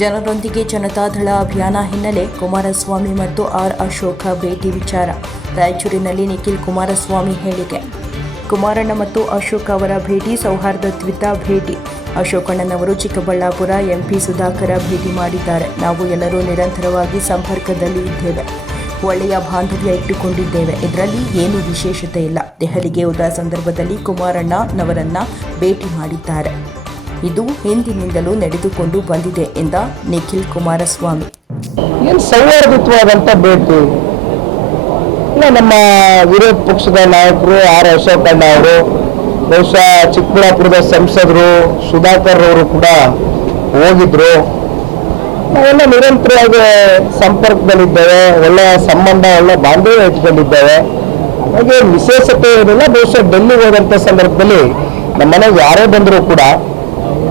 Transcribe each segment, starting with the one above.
ಜನರೊಂದಿಗೆ ಜನತಾದಳ ಅಭಿಯಾನ ಹಿನ್ನೆಲೆ ಕುಮಾರಸ್ವಾಮಿ ಮತ್ತು ಆರ್ ಅಶೋಕ ಭೇಟಿ ವಿಚಾರ. ರಾಯಚೂರಿನಲ್ಲಿ ನಿಖಿಲ್ ಕುಮಾರಸ್ವಾಮಿ ಹೇಳಿಕೆ. ಕುಮಾರಣ್ಣ ಮತ್ತು ಅಶೋಕ್ ಅವರ ಭೇಟಿ ಸೌಹಾರ್ದಯುತ ಭೇಟಿ. ಅಶೋಕಣ್ಣನವರು ಚಿಕ್ಕಬಳ್ಳಾಪುರ ಎಂಪಿ ಸುಧಾಕರ ಭೇಟಿ ಮಾಡಿದ್ದಾರೆ. ನಾವು ಎಲ್ಲರೂ ನಿರಂತರವಾಗಿ ಸಂಪರ್ಕದಲ್ಲಿ ಇದ್ದೇವೆ, ಒಳ್ಳೆಯ ಬಾಂಧವ್ಯ ಇಟ್ಟುಕೊಂಡಿದ್ದೇವೆ. ಇದರಲ್ಲಿ ಏನೂ ವಿಶೇಷತೆ ಇಲ್ಲ. ದೆಹಲಿಗೆ ಹೋದ ಸಂದರ್ಭದಲ್ಲಿ ಕುಮಾರಣ್ಣನವರನ್ನ ಭೇಟಿ ಮಾಡಿದ್ದಾರೆ. ಇದು ಹಿಂದಿನಿಂದಲೂ ನಡೆದುಕೊಂಡು ಬಂದಿದೆ ಎಂದ ನಿಖಿಲ್ ಕುಮಾರಸ್ವಾಮಿ. ಏನು ಸೌಹಾರ್ದಯುತವಾದಂಥ ಭೇಟಿ ಇಲ್ಲ. ನಮ್ಮ ವಿರೋಧ ಪಕ್ಷದ ನಾಯಕರು ಆರ್ ಅಶೋಕಣ್ಣ ಅವರು, ಬಹುಶಃ ಚಿಕ್ಕಬಳ್ಳಾಪುರದ ಸಂಸದರು ಸುಧಾಕರ್ ಅವರು ಕೂಡ ಹೋಗಿದ್ರು. ನಾವೆಲ್ಲ ನಿರಂತರವಾಗಿ ಸಂಪರ್ಕದಲ್ಲಿದ್ದೇವೆ, ಒಳ್ಳೆಯ ಸಂಬಂಧ, ಒಳ್ಳೆ ಬಾಂಧವ್ಯ ಇಟ್ಕೊಂಡಿದ್ದೇವೆ. ಹಾಗೆ ವಿಶೇಷತೆ ಏನಿಲ್ಲ. ಬಹುಶಃ ಡೆಲ್ಲಿಗೆ ಹೋದಂಥ ಸಂದರ್ಭದಲ್ಲಿ ನಮ್ಮ ಮನೆಗೆ ಯಾರೇ ಬಂದರೂ ಕೂಡ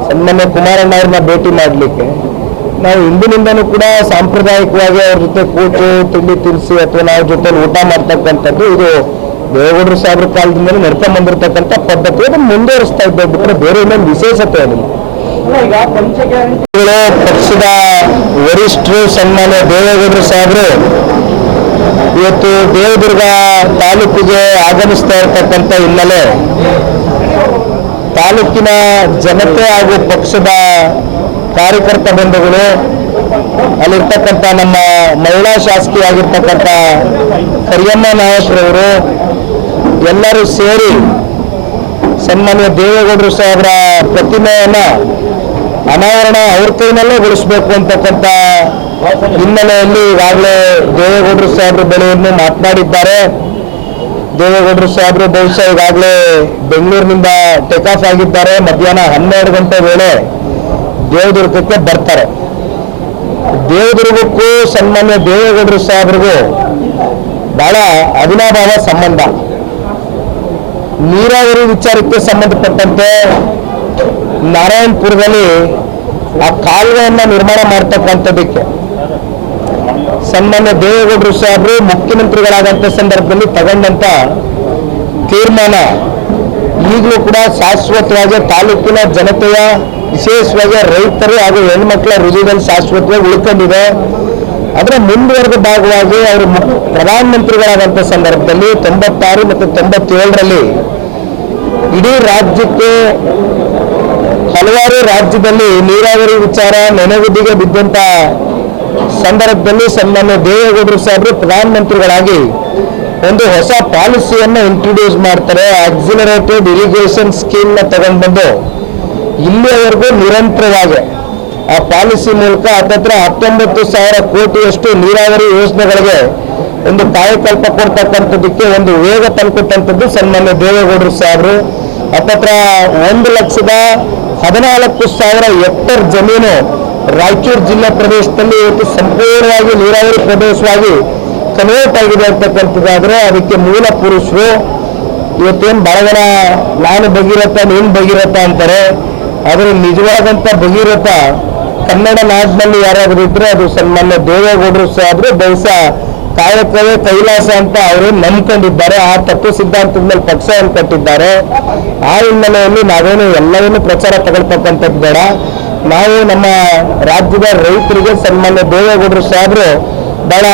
ಸನ್ಮಾನ್ಯ ಕುಮಾರಣ್ಣ ಅವ್ರನ್ನ ಭೇಟಿ ಮಾಡಲಿಕ್ಕೆ ನಾವು ಹಿಂದಿನಿಂದನೂ ಕೂಡ ಸಾಂಪ್ರದಾಯಿಕವಾಗಿ ಅವ್ರ ಜೊತೆ ಕೂತು ತಿಂಡಿ ತಿನಿಸಿ ಅಥವಾ ನಾವು ಜೊತೆ ಊಟ ಮಾಡ್ತಕ್ಕಂಥದ್ದು ಇದು ದೇವೇಗೌಡರು ಸಾಹೇಬ್ರ ಕಾಲದಿಂದಲೂ ನಡ್ಕೊಂಡ್ ಬಂದಿರತಕ್ಕಂಥ ಪದ್ಧತಿ. ಅದನ್ನು ಮುಂದುವರಿಸ್ತಾ ಇದ್ದೇವೆ ಬಿಟ್ಟರೆ ಬೇರೆ ಇನ್ನೊಂದು ವಿಶೇಷತೆ ಏನಿಲ್ಲ. ಪಕ್ಷದ ವರಿಷ್ಠರು ಸನ್ಮಾನ್ಯ ದೇವೇಗೌಡರು ಸಾಹೇಬರು ಇವತ್ತು ದೇವದುರ್ಗ ತಾಲೂಕಿಗೆ ಆಗಮಿಸ್ತಾ ಇರತಕ್ಕಂಥ ಹಿನ್ನೆಲೆ ತಾಲೂಕಿನ ಜನತೆ ಹಾಗೂ ಪಕ್ಷದ ಕಾರ್ಯಕರ್ತ ಬಂಧುಗಳು, ಅಲ್ಲಿರ್ತಕ್ಕಂಥ ನಮ್ಮ ಮಹಿಳಾ ಶಾಸಕಿಯಾಗಿರ್ತಕ್ಕಂಥ ಕರಿಯಮ್ಮ ನಾಯಕರವರು ಎಲ್ಲರೂ ಸೇರಿ ಸನ್ಮಾನ್ಯ ದೇವೇಗೌಡರು ಸಾಹೇಬರ ಪ್ರತಿಮೆಯನ್ನು ಅನಾವರಣ ಅವ್ರ ಕೈನಲ್ಲೇ ಗೊಳಿಸಬೇಕು ಅಂತಕ್ಕಂಥ ಹಿನ್ನೆಲೆಯಲ್ಲಿ ಈಗಾಗಲೇ ದೇವೇಗೌಡರು ಸಾಹೇಬರ ಬಳಿಯನ್ನು ಮಾತನಾಡಿದ್ದಾರೆ. ದೇವೇಗೌಡರು ಸಾಹೇಬರು ಬಹುಶಃ ಈಗಾಗಲೇ ಬೆಂಗಳೂರಿನಿಂದ ಟೇಕ್ ಆಫ್ ಆಗಿದ್ದಾರೆ. ಮಧ್ಯಾಹ್ನ 12 ಗಂಟೆ ವೇಳೆ ದೇವದುರ್ಗಕ್ಕೆ ಬರ್ತಾರೆ. ದೇವದುರ್ಗಕ್ಕೂ ಸನ್ಮಾನ್ಯ ದೇವೇಗೌಡರು ಸಾಹೇಬರಿಗೂ ಬಹಳ ಅವಿನಾಭಾವ ಸಂಬಂಧ. ನೀರಾವರಿ ವಿಚಾರಕ್ಕೆ ಸಂಬಂಧಪಟ್ಟಂತೆ ನಾರಾಯಣಪುರದಲ್ಲಿ ಆ ಕಾಲುವೆಯನ್ನು ನಿರ್ಮಾಣ ಮಾಡ್ತಕ್ಕಂಥದ್ದಕ್ಕೆ ಸನ್ಮಾನ್ಯ ದೇವೇಗೌಡರು ಸಾಹೇಬರು ಮುಖ್ಯಮಂತ್ರಿಗಳಾದಂಥ ಸಂದರ್ಭದಲ್ಲಿ ತಗೊಂಡಂತ ತೀರ್ಮಾನ ಈಗಲೂ ಕೂಡ ಶಾಶ್ವತವಾಗಿ ತಾಲೂಕಿನ ಜನತೆಯ, ವಿಶೇಷವಾಗಿ ರೈತರು ಹಾಗೂ ಹೆಣ್ಮಕ್ಳ ಹೃದಯದಲ್ಲಿ ಶಾಶ್ವತವಾಗಿ ಉಳ್ಕೊಂಡಿದೆ. ಅದರ ಮುಂದುವರೆದ ಭಾಗವಾಗಿ ಅವರು ಪ್ರಧಾನಮಂತ್ರಿಗಳಾದಂಥ ಸಂದರ್ಭದಲ್ಲಿ 96 ಮತ್ತು 97ರಲ್ಲಿ ಇಡೀ ರಾಜ್ಯಕ್ಕೆ ಹಲವಾರು ರಾಜ್ಯದಲ್ಲಿ ನೀರಾವರಿ ವಿಚಾರ ನೆನೆಗುದಿಗೆ ಬಿದ್ದಂತ ಸಂದರ್ಭದಲ್ಲಿ ಸನ್ಮಾನ್ಯ ದೇವೇಗೌಡರು ಸಾಹೇಬರು ಪ್ರಧಾನಮಂತ್ರಿಗಳಾಗಿ ಒಂದು ಹೊಸ ಪಾಲಿಸಿಯನ್ನು ಇಂಟ್ರೊಡ್ಯೂಸ್ ಮಾಡ್ತಾರೆ. ಆಕ್ಸಿಲರೇಟೆಡ್ ಇರಿಗೇಷನ್ ಸ್ಕೀಮ್ನ ತಗೊಂಡು ಬಂದು ಇಲ್ಲಿಯವರೆಗೂ ನಿರಂತರವಾಗಿ ಆ ಪಾಲಿಸಿ ಮೂಲಕ ಹತ್ತತ್ರ 19,000 ಕೋಟಿಯಷ್ಟು ನೀರಾವರಿ ಯೋಜನೆಗಳಿಗೆ ಒಂದು ಕಾಯಕಲ್ಪ ಕೊಡ್ತಕ್ಕಂಥದ್ದಕ್ಕೆ ಒಂದು ವೇಗ ತಂದುಕೊಟ್ಟಂಥದ್ದು ಸನ್ಮಾನ್ಯ ದೇವೇಗೌಡರು ಸಾಹೇಬರು. ಹತ್ತತ್ರ 1,14,000 ಹೆಕ್ಟೇರ್ ಜಮೀನು ರಾಯಚೂರು ಜಿಲ್ಲಾ ಪ್ರದೇಶದಲ್ಲಿ ಇವತ್ತು ಸಂಪೂರ್ಣವಾಗಿ ನೀರಾವರಿ ಪ್ರದೇಶವಾಗಿ ಕನ್ವರ್ಟ್ ಆಗಿದೆ ಅಂತಕ್ಕಂಥದ್ದಾದರೆ ಅದಕ್ಕೆ ಮೂಲ ಪುರುಷರು ಇವತ್ತೇನು ಬಹಳ ಜನ ನಾನು ಭಗೀರಥ ನೀನು ಭಗೀರಥ ಅಂತಾರೆ. ಆದರೆ ನಿಜವಾದಂಥ ಭಗೀರಥ ಕನ್ನಡ ನಾಡಿನಲ್ಲಿ ಯಾರಾದರೂ ಇದ್ರೆ ಅದು ಸನ್ಮಾನ್ಯ ದೇವೇಗೌಡರು ಸಾಹೇಬರು. ಬಹುಶಃ ಕಾಯಕವೇ ಕೈಲಾಸ ಅಂತ ಅವರು ನಂಬ್ಕೊಂಡಿದ್ದಾರೆ. ಆ ತತ್ವ ಸಿದ್ಧಾಂತದ ಮೇಲೆ ಪಕ್ಷವನ್ನು ಕಟ್ಟಿದ್ದಾರೆ. ಆ ಹಿನ್ನೆಲೆಯಲ್ಲಿ ನಾವೇನು ಎಲ್ಲವನ್ನೂ ಪ್ರಚಾರ ತಗೊಳ್ತಕ್ಕಂಥದ್ದು ಬೇಡ. ನಾವು ನಮ್ಮ ರಾಜ್ಯದ ರೈತರಿಗೆ ಸನ್ಮಾನ್ಯ ದೇವೇಗೌಡರು ಸಾಹೇಬರು ಬಹಳ